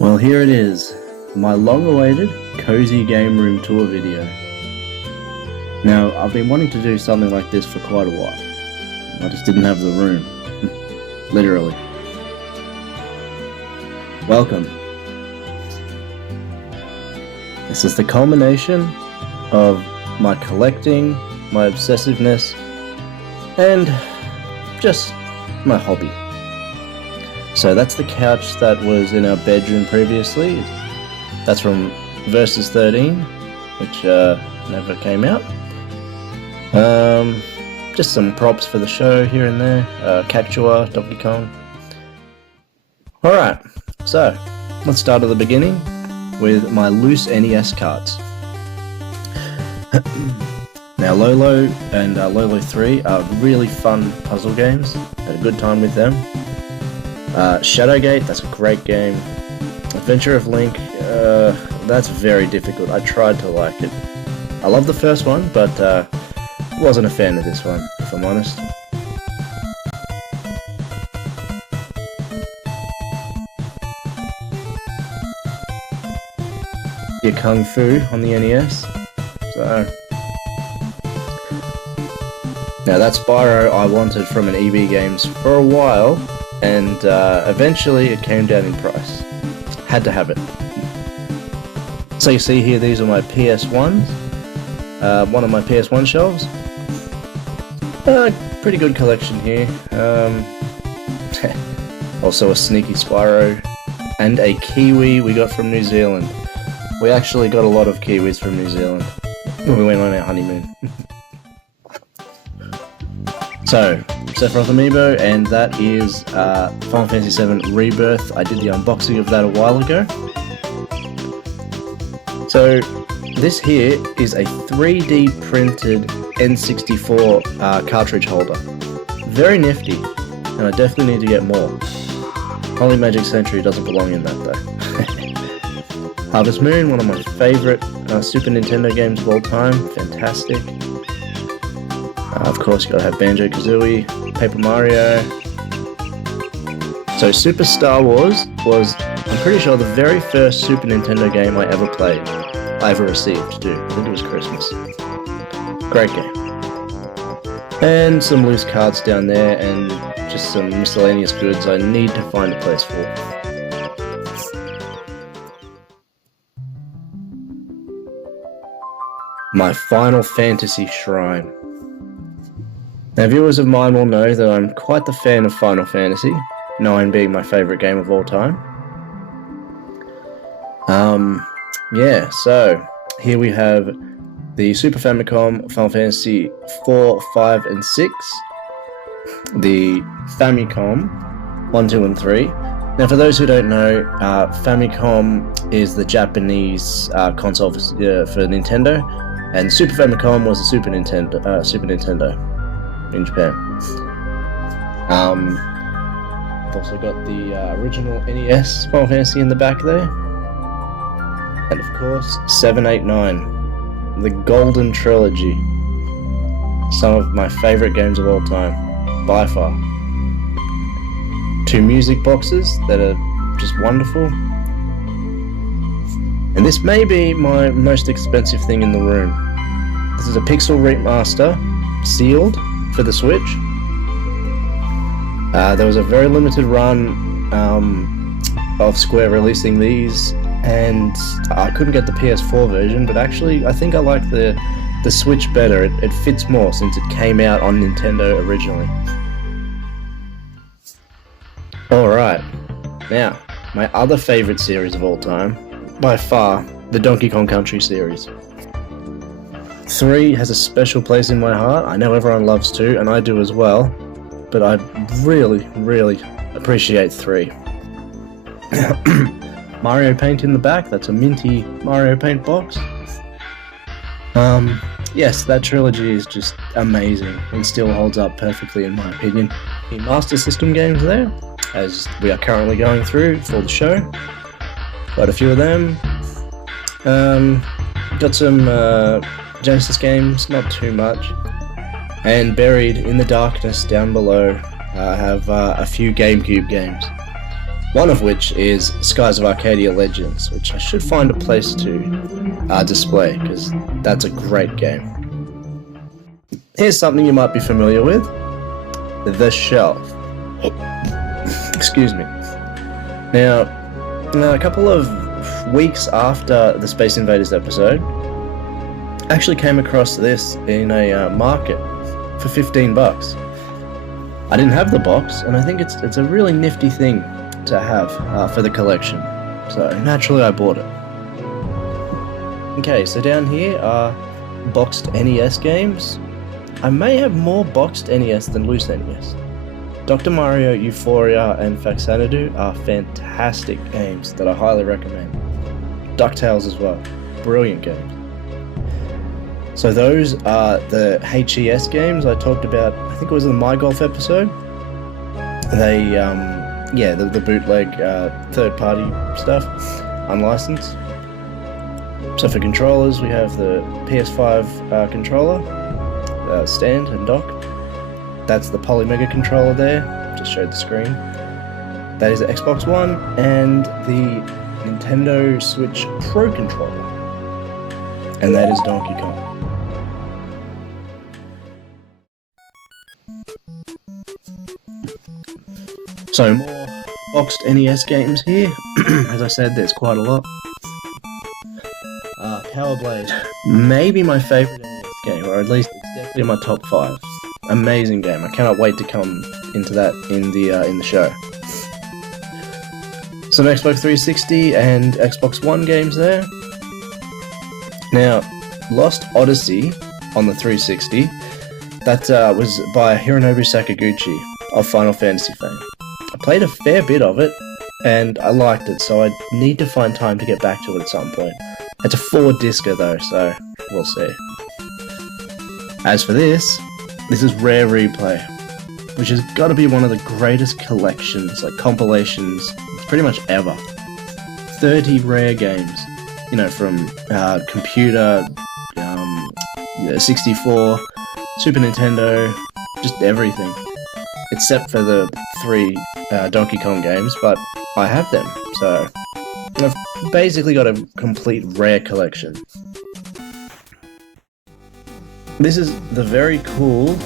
Well, here it is, my long-awaited Cosy Gameroom tour video. Now, I've been wanting to do something like this for quite a while. I just didn't have the room. Literally. Welcome. This is the culmination of my collecting, my obsessiveness, and just my hobby. So that's the couch that was in our bedroom previously. That's from Versus 13, which never came out. Just some props for the show here and there. Cactua, Donkey Kong. Alright, so let's start at the beginning with my loose NES cards. Now Lolo and Lolo 3 are really fun puzzle games. Had a good time with them. Shadowgate, that's a great game. Adventure of Link, that's very difficult. I tried to like it. I love the first one, but wasn't a fan of this one, if I'm honest. Your Kung Fu on the NES. So now that Spyro I wanted from an EB Games for a while, and eventually it came down in price. Had to have it. So you see here, these are my PS1s. One of my PS1 shelves. Pretty good collection here. Also a sneaky Spyro and a Kiwi we got from New Zealand. We actually got a lot of Kiwis from New Zealand when we went on our honeymoon. So, Sephiroth Amiibo, and that is Final Fantasy VII Rebirth. I did the unboxing of that a while ago. So, this here is a 3D printed N64 cartridge holder. Very nifty, and I definitely need to get more. Holy Magic Century doesn't belong in that though. Harvest Moon, one of my favourite Super Nintendo games of all time. Fantastic. Of course, you gotta have Banjo-Kazooie, Paper Mario. So Super Star Wars was, I'm pretty sure, the very first Super Nintendo game I ever played. I ever received, too. I think it was Christmas. Great game. And some loose cards down there, and just some miscellaneous goods I need to find a place for. My Final Fantasy Shrine. Now, viewers of mine will know that I'm quite the fan of Final Fantasy, 9 being my favourite game of all time. Yeah, so here we have the Super Famicom Final Fantasy 4, 5, and 6, the Famicom 1, 2, and 3. Now, for those who don't know, Famicom is the Japanese console for Nintendo, and Super Famicom was the Super Nintendo in Japan. I've also got the original NES Final Fantasy in the back there. And of course, 7, 8, 9. The Golden Trilogy. Some of my favourite games of all time. By far. 2 music boxes that are just wonderful. And this may be my most expensive thing in the room. This is a Pixel Remaster, sealed, for the Switch. There was a very limited run of Square releasing these, and I couldn't get the PS4 version, but actually I think I like the Switch better. It fits more since it came out on Nintendo originally. Alright, now, my other favourite series of all time, by far, the Donkey Kong Country series. 3 has a special place in my heart. I know everyone loves 2, and I do as well, but I really, really appreciate 3. Mario Paint in the back, that's a minty Mario Paint box. Yes, that trilogy is just amazing, and still holds up perfectly in my opinion. The Master System games there, as we are currently going through for the show. Quite a few of them. Got some Genesis games, not too much. And buried in the darkness down below, I have a few GameCube games. One of which is Skies of Arcadia Legends, which I should find a place to display, because that's a great game. Here's something you might be familiar with. The Shelf. Excuse me. Now, a couple of weeks after the Space Invaders episode, I actually came across this in a market for $15. I didn't have the box, and I think it's a really nifty thing to have for the collection. So naturally I bought it. Okay, so down here are boxed NES games. I may have more boxed NES than loose NES. Dr. Mario, Euphoria, and Faxanadu are fantastic games that I highly recommend. DuckTales as well. Brilliant games. So those are the HES games I talked about, I think it was in the My Golf episode. They, the bootleg third-party stuff, unlicensed. So for controllers, we have the PS5 controller, stand and dock. That's the Polymega controller there, just showed the screen. That is the Xbox One and the Nintendo Switch Pro controller. And that is Donkey Kong. So more boxed NES games here. As I said, there's quite a lot. Power Blade, maybe my favourite NES game, or at least it's definitely in my top 5. Amazing game. I cannot wait to come into that in the show. Some Xbox 360 and Xbox One games there. Now, Lost Odyssey on the 360. That was by Hironobu Sakaguchi of Final Fantasy fame. I played a fair bit of it, and I liked it, so I need to find time to get back to it at some point. It's a 4-discer though, so we'll see. As for this is Rare Replay, which has got to be one of the greatest collections, like compilations, pretty much ever. 30 rare games, from computer, 64, Super Nintendo, just everything. Except for the 3 Donkey Kong games, but I have them, so I've basically got a complete rare collection. This is the very cool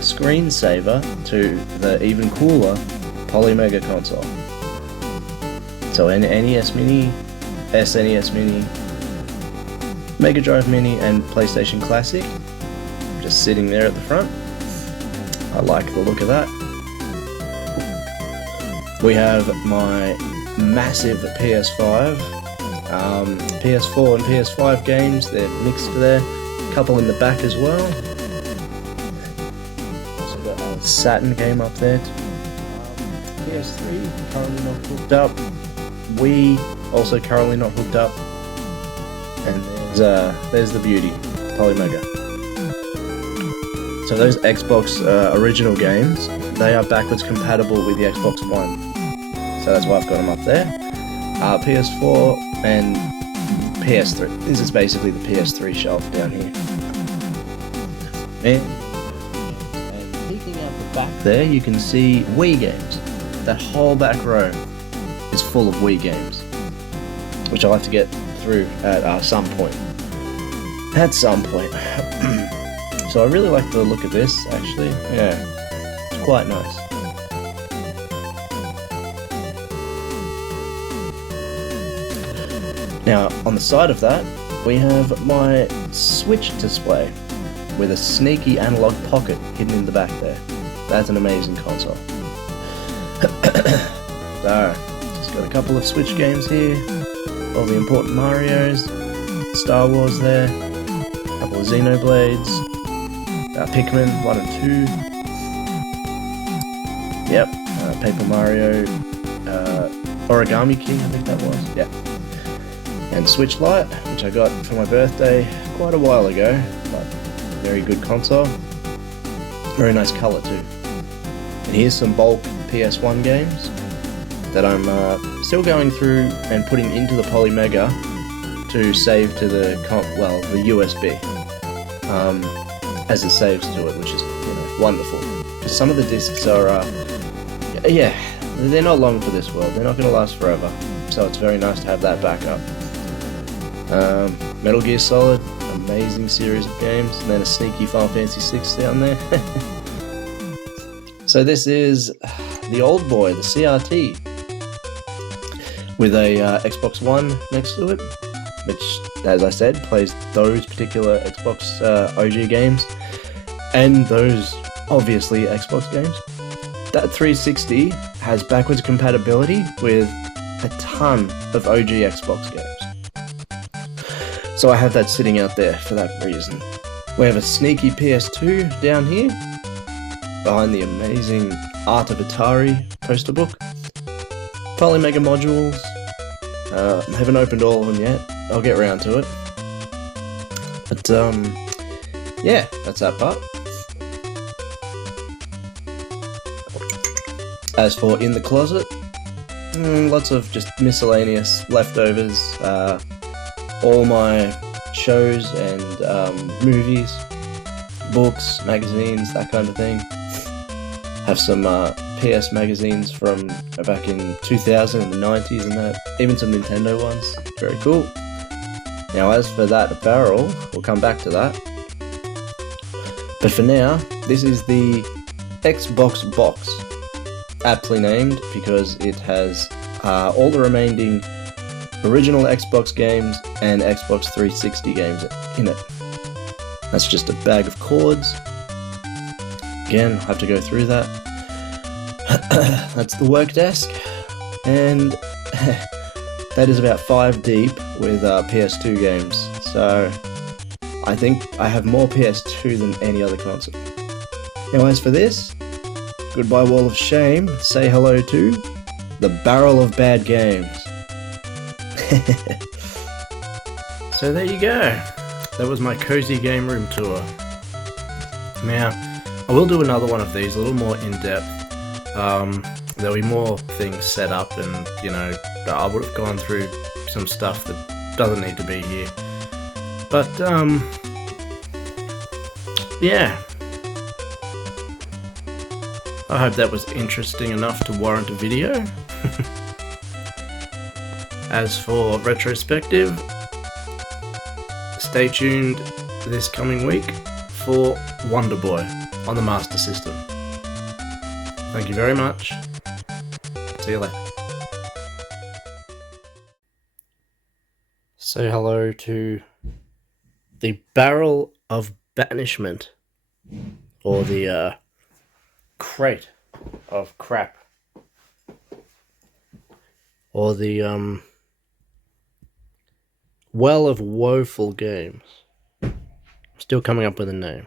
screensaver to the even cooler Polymega console. So an NES Mini, SNES Mini, Mega Drive Mini, and PlayStation Classic, just sitting there at the front. I like the look of that. We have my massive PS5, PS4 and PS5 games, they're mixed there, a couple in the back as well. Also got a Saturn game up there. PS3 currently not hooked up, Wii also currently not hooked up, and there's the beauty, Polymega. So those Xbox original games, they are backwards compatible with the Xbox One. So that's why I've got them up there. PS4 and PS3. This is basically the PS3 shelf down here. And peeking out the back there, you can see Wii games. That whole back row is full of Wii games, which I'll have to get through at some point. So I really like the look of this, actually. Yeah, it's quite nice. Now, on the side of that, we have my Switch display with a sneaky analog pocket hidden in the back there. That's an amazing console. So, just got a couple of Switch games here. All the important Marios, Star Wars there, a couple of Xenoblades, Pikmin 1 and 2. Yep, Paper Mario, Origami King, I think that was. Yep. And Switch Lite, which I got for my birthday quite a while ago, but very good console. Very nice colour too. And here's some bulk PS1 games that I'm still going through and putting into the Polymega to save to the USB as it saves to it, which is wonderful. Because some of the discs are they're not long for this world. They're not going to last forever. So it's very nice to have that backup. Metal Gear Solid, amazing series of games, and then a sneaky Final Fantasy VI down there. So this is the old boy, the CRT, with a Xbox One next to it, which, as I said, plays those particular Xbox OG games, and those, obviously, Xbox games. That 360 has backwards compatibility with a ton of OG Xbox games. So I have that sitting out there for that reason. We have a sneaky PS2 down here, behind the amazing Art of Atari poster book. Polymega modules. I haven't opened all of them yet. I'll get around to it. But, yeah, that's that part. As for in the closet, lots of just miscellaneous leftovers. All my shows and movies, books, magazines, that kind of thing. Have some PS magazines from back in 2000 and the 90s and that. Even some Nintendo ones. Very cool. Now as for that barrel, we'll come back to that. But for now, this is the Xbox box. Aptly named because it has all the remaining original Xbox games and Xbox 360 games in it. That's just a bag of cords. Again, I'll have to go through that. That's the work desk, and that is about 5 deep with PS2 games. So I think I have more PS2 than any other console. Now as for this, goodbye wall of shame, say hello to the barrel of bad games. So there you go. That was my cozy game room tour. Now, I will do another one of these, a little more in-depth. There'll be more things set up, and, you know, I would have gone through some stuff that doesn't need to be here. But, yeah. I hope that was interesting enough to warrant a video. As for retrospective, stay tuned this coming week for Wonder Boy on the Master System. Thank you very much. See you later. Say hello to the Barrel of Banishment, or the Crate of Crap, or the Well of Woeful Games. Still coming up with a name.